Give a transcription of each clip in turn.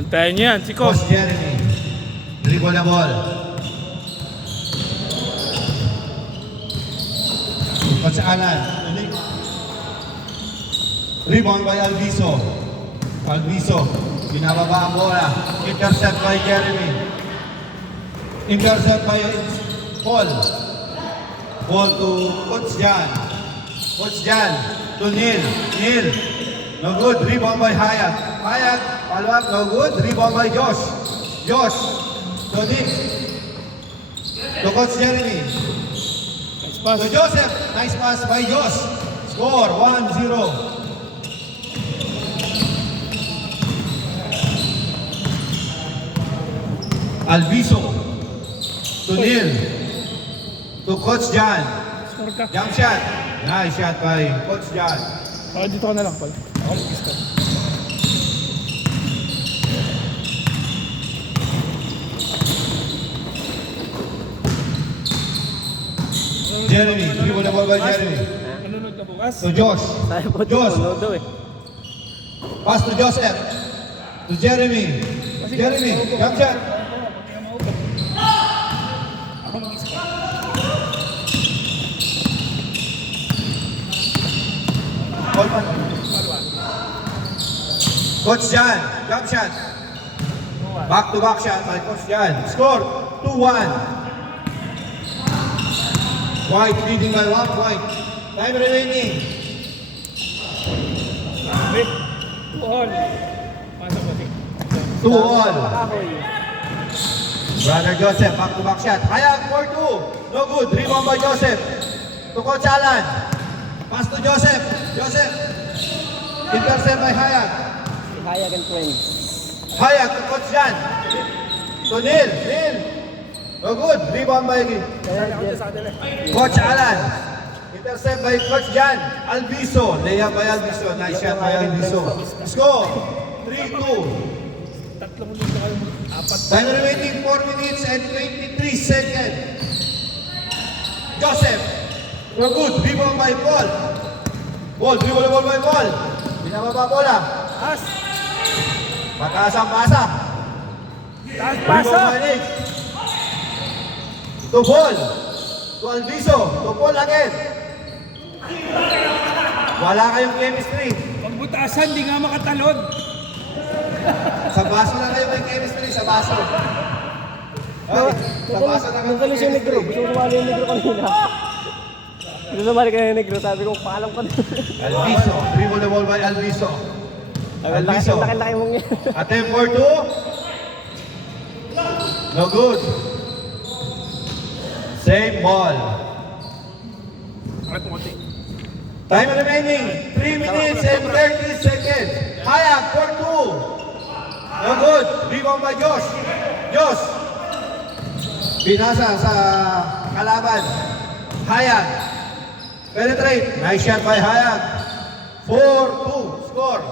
Antayin niyo yan, si Coach. Coach Jeremy. Dribble the ball. Coach Alan. Rebound by Alviso. Alviso. Binababa ang bola. Intercept by Jeremy. Intercept by Paul. Ball to Coach Jan. Coach Jan to Neil. Neil. No good. Rebound by Hayat. Hayat. Follow up. No good. Rebound by Josh. Josh. To Nick. To Coach Jeremy. Nice pass. To Joseph. Nice pass by Josh. Score 1-0. Alviso. To Neil. To Coach Jan. Score ka. Jump shot. Nice shot by Coach Jan. Dito ka na lang, Paul. Ako mag-stop. Jeremy. Dribble the ball by Jeremy. Manunod ka bukas? To Josh. Sabi po Josh. dito, daw eh. Pass to Joseph. To Jeremy. Jeremy. Jump shot. Ako mag-stop. Ball pa. Coach Jan. Jump shot. Back to back shot by Coach Jan. Score 2-1. White leading by 1 point. Time remaining. Wait. 2-all. Pasok ko, Tik. 2-all. Kahoy. Brother Joseph, back to back shot. Hayag for 2. No good. Rebound by Joseph. To Coach Alan. Pass to Joseph. Joseph. Intercept by Hayag. Si Hayag and Twins. Hayag to Coach Jan. To Neil. Neil. No good. Rebound by Coach Alan. Intercept by Coach Jan. Alviso. Layup by Alviso. Nice shot by Alviso. Score 3-2. Tatlo mo dito kayo. Apat. Time remaining 4 minutes and 23 seconds. Joseph. No good. Rebound by Paul. Ball. Dribble the ball by Paul. Binababa bola. Pass. Mataas ang pasa. Taas Rebound pasa. by Nick. To Paul. To Alviso. To Paul again. Wala kayong chemistry. Pagbutasan, di nga makatalon. Sa baso na kayo may chemistry. Sa baso. Sa baso na kayo Nung kalis yung negro, gusto ko sumali yung negro kanina. Gusto sumali ka yung negro, sabi ko, paalam ka din. Alviso. Dribble the ball by Alviso. Ang Alviso. laki-laki mong yan. Attempt for 2. No good. Same ball. Bakit mo konti? Time remaining 3 minutes and 30 seconds. Hayag for 2. No good. Rebound by Josh. Josh. Binasa sa kalaban. Hayag. Penetrate. Nice shot by Hayag. 4-2. Score.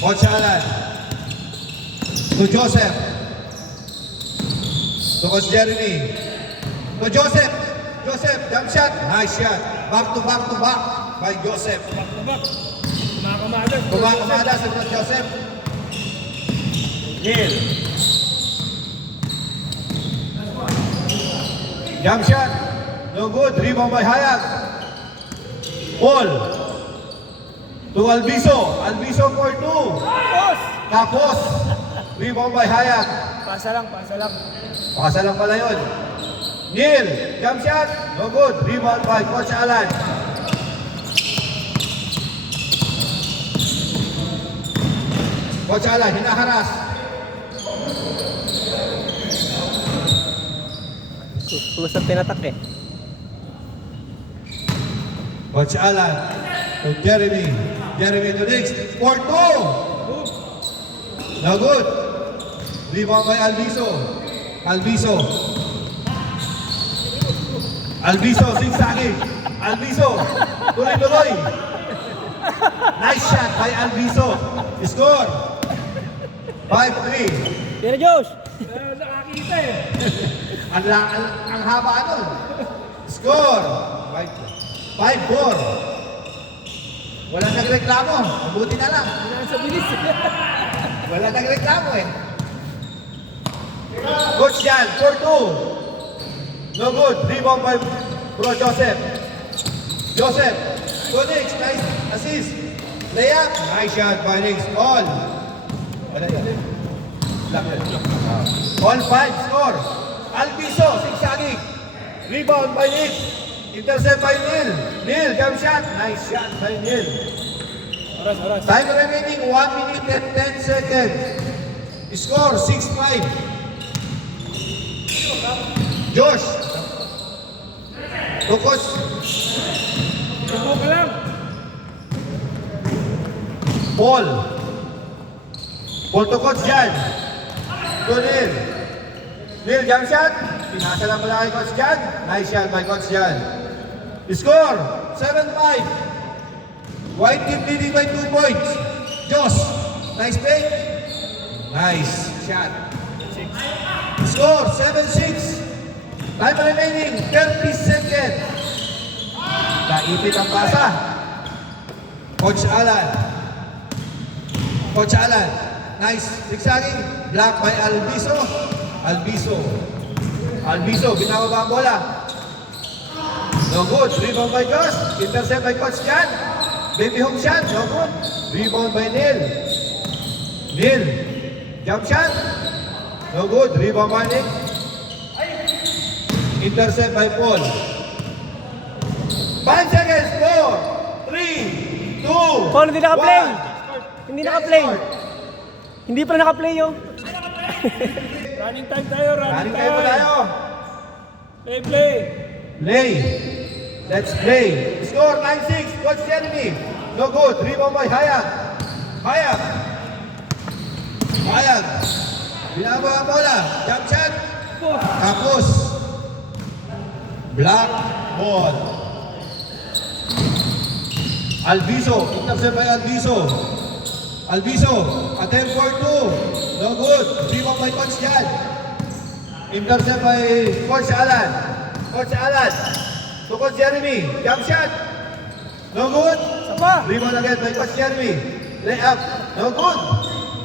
Coach Alan. To Joseph. To Coach Jeremy. To Joseph. Joseph, jump shot. Nice shot. Back to back by Joseph. Back. Kumakamada. Kumakamada sa Coach Joseph. Neil. Jump shot. No good. Rebound by Hayag. Paul. To Alviso. Alviso for 2. Tapos. Tapos. Rebound by Hayag. Pasa lang, pasa lang. Pakasa lang pala yun. Neil. Jump shot. No good. Rebound by Coach Alan. Coach Alan, hinaharas. Tulos ang tinatak eh. Coach Alan. To Jeremy. Jeremy to next. For 2. No good. Rebound by Alviso. Alviso. Alviso, zigzagging. Alviso. Tuloy-tuloy. Nice shot by Alviso. Score. 5-3. Tira Josh! Nakakita eh. Ang haba nun. Score. 5-4. Wala nagreklamo. Mabuti na lang. Kailangan sa bilis. Wala nagreklamo eh. Coach Jan, 4-2. No good. Rebound by Bro Joseph. Joseph. Go Nix. Nice assist. Layup. Nice shot by Nix. All. Wala yan. All 5 score. Albiso. Sigsaging. Rebound by Nix. Intercept by Neil. Neil. Jump shot. Nice shot by Neil. Oras. Time remaining 1 minute and 10 seconds. Score 6-5. Josh. Tukos. Tubo ka lang. Paul. Paul to Coach Jan. To Neil. Neil, jump shot. Pinasa lang pala kay Coach Jan. Nice shot by Coach Jan. Score 7-5. White team leading by 2 points. Josh. Nice play. Nice shot. Score 7-6. Time remaining 30 seconds. Naipit ang pasa. Coach Alan. Coach Alan. Nice. Sigsaging. Block by Albiso. Albiso. Binababa ang bola. No good. Rebound by Josh. Intercept by Coach Jan. Baby hook shot. No good. Rebound by Neil. Neil. Jump shot. No good. Rebound by Nick. Intercept by Paul. 5 seconds. 4, 3, 2, Paul, hindi naka-play. 1. Hindi naka-play. Hindi pa naka-play oh. Running time tayo. Running tayo pa tayo. Play. Play. Let's play. Score 9-6. Coach Jeremy. No good. Rebound by Hayat. Binaba ang bola. Jump shot. Tapos. Black ball. Albiso. Intercept by Albiso. Attempt for 2. No good. Rebound by Coach Jan. Intercept by Coach Alan. To Coach Jeremy. Jump shot. No good. Sapa. Rebound again by Coach Jeremy. Layup. No good.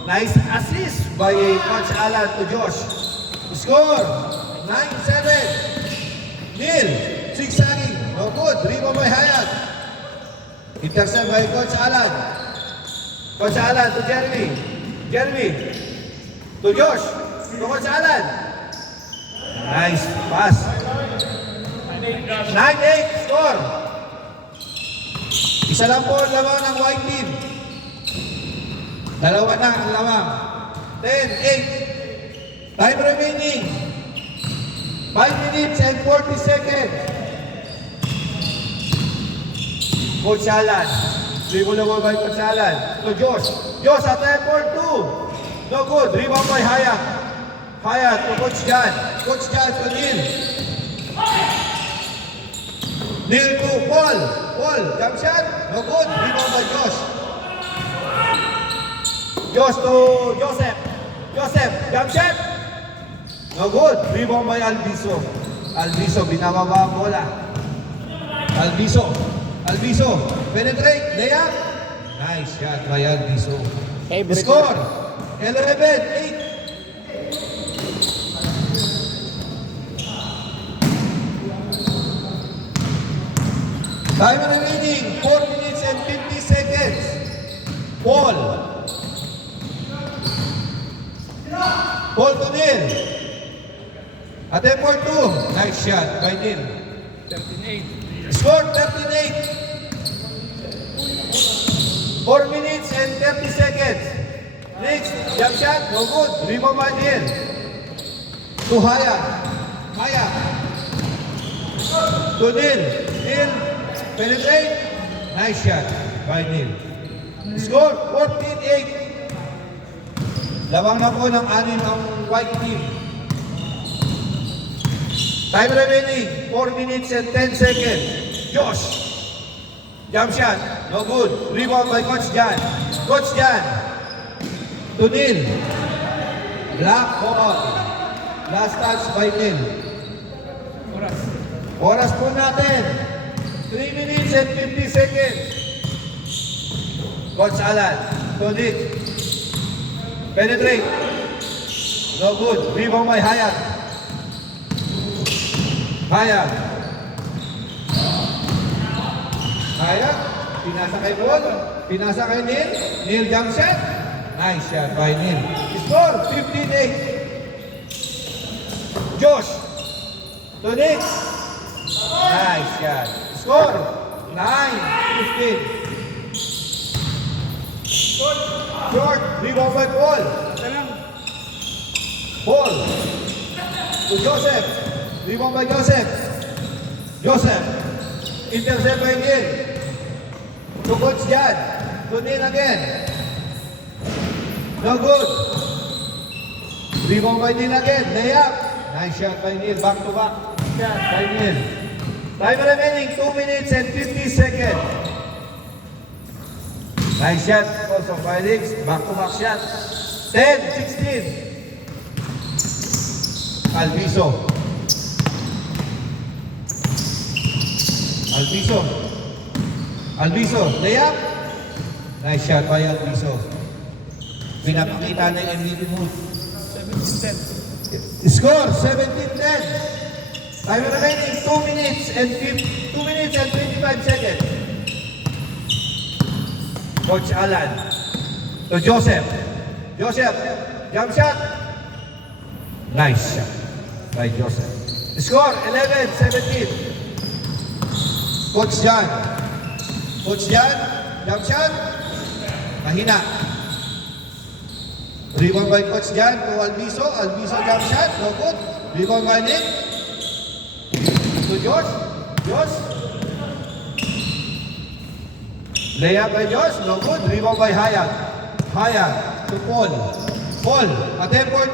Nice assist by Coach Alan to Josh. Score 9-7. Neil. Sigsaging. No good. Rebound by Hayat. Intercept by Coach Alan. To Jeremy. To Josh. To Coach Alan. Nice pass. 9-8 score. Isa lang po ang lamang ng white team. Dalawa na ang lamang. 10-8. Time remaining 5 minutes and 40 seconds. Coach Alan. Dribble naman by Coach Alan. To Josh. Attempt for 2. No good. Rebound by Hayat to Coach Jan. To Neil. Neil to Paul. Jump shot. No good. Rebound by Josh. To Joseph. Jump shot. No good. Rebound by Albiso. Binababa ang bola. Albiso. Penetrate. Layup. Nice shot by Albiso. Favorite. Score 11-8. Time remaining 4 minutes and 50 seconds. Paul to Neil. Attempt for 2. Nice shot by Neil. 13-8. Score 13-8. 4 minutes and 30 seconds. Next, jump shot, no good. Rebound by Neil. To Hayat. To Neil. Penetrate. Nice shot by Neil. Score 14-8. Lawang na po ng 6 ang white team. Time remaining 4 minutes and 10 seconds. Josh. Jump shot. No good. Rebound by Coach Jan. To Neil. Black ball. Last touch by Neil. Oras po natin. 3 minutes and 50 seconds. Coach Alan. Tonic. Penetrate. No good. Rebound by Hayat. Hayat. Hayat. Pinasa kay Paul. Pinasa kay Neil. Neil jump shot. Nice shot by Neil. Score 15-8. Josh. Tonic. Nice shot. Score 9-15. Short. Rebound by Paul. Isa lang. Paul. To Joseph. Rebound by Joseph. Joseph. Intercept by Neil. To Coach Jan. To Neil again. No good. Rebound by Neil again. Layup. Nice shot by Neil. Back to back. Shot by Neil. Time remaining 2 minutes and 50 seconds. Nice shot also Felix. Back to back shot. 10-16. Alviso. Alviso. Alviso. Layup. Nice shot by Alviso. Pinapakita na yung MVP mo. 17-10. Score 17-10. Time remaining 2 minutes and 25 seconds. Coach Alan. To Joseph. Joseph. Jump shot. Nice shot by Joseph. Score 11-17. Coach Jan. Coach Jan. Jump shot. Mahina. Rebound by Coach Jan to Alviso. Alviso jump shot. No good. Rebound by Nick. To Josh. Josh. Layup by Josh. No good. Rebound by Hayat. Hayat to Paul. Paul. Attempt for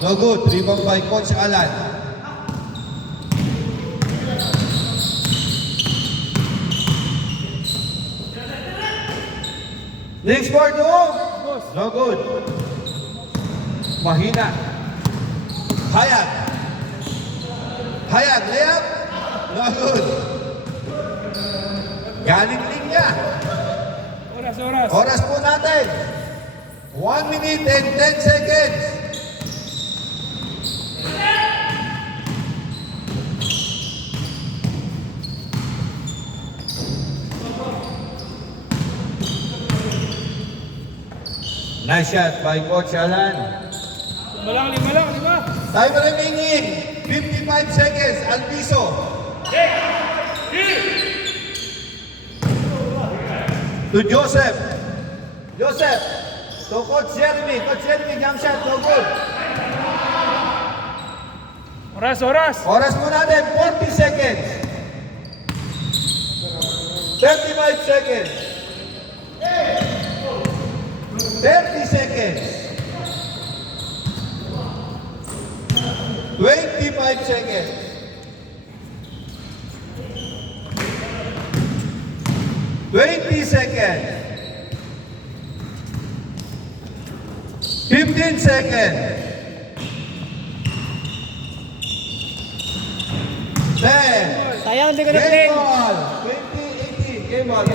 2. No good. Rebound by Coach Alan. Next for 2. No good. Mahina. Hayat. Hayat, layup. No good. Galing linya. Oras. Oras po natin. 1 minute and 10 seconds. Nice shot by Coach Alan. Lima lang. Time remaining 55 seconds. Alviso. To Joseph. Joseph. To Coach Jeremy. Coach Jeremy, jump shot. No good. Oras. Oras mo natin, 40 seconds. 35 seconds. 30 seconds. 25 seconds. 20 seconds. 15 seconds. 10. Sayang, hindi ko Game na-play. ball. 2018. Game ball.